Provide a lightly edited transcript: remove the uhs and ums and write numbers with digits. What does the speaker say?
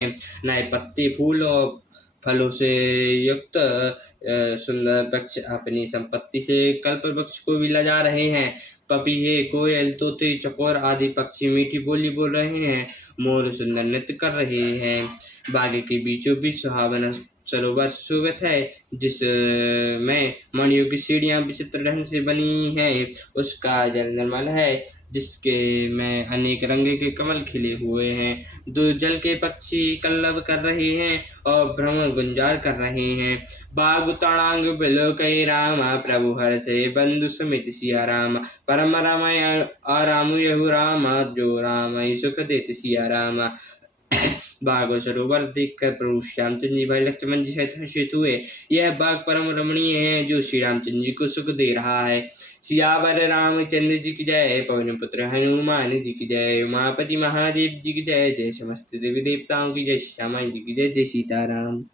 नए पत्ते, फूल और फलों से युक्त सुंदर वृक्ष अपनी संपत्ति से कल्प वृक्ष को भी लजा रहे हैं। पपीहे, कोयल, तोते, चकोर आदि पक्षी मीठी बोली बोल रहे हैं। मोर सुंदर नृत्य कर रहे हैं। बाग के बीचों बीच सुहावना सरोवर सुशोभित है, जिसमें मणियों की सीढ़ियां विचित्र ढंग से बनी हैं। उसका जल निर्मल है, जिसके में अनेक रंग के कमल खिले हुए हैं। दो जल के पक्षी कल्लव कर रहे हैं और भ्रमर गुंजार कर रहे हैं। बाग तड़ांग बिलोकई रामा, प्रभु हर से बंधु समित सिया राम। परम रामय आराम यहु रामा, जो राम सुख देत सिया रामा। बाग और सरोवर देखकर प्रभु श्यामचंद्र जी भाई लक्ष्मण जी सहित हर्षित हुए। यह बाग परम रमणीय है, जो श्री रामचंद्र जी को सुख दे रहा है। सियावर रामचंद्र जी की जय, पवन पुत्र हनुमान जी की जय, उमापति महादेव जी की जय, जय समस्त देवी देवताओं की जय, श्यामा जी की जय, जय सीताराम।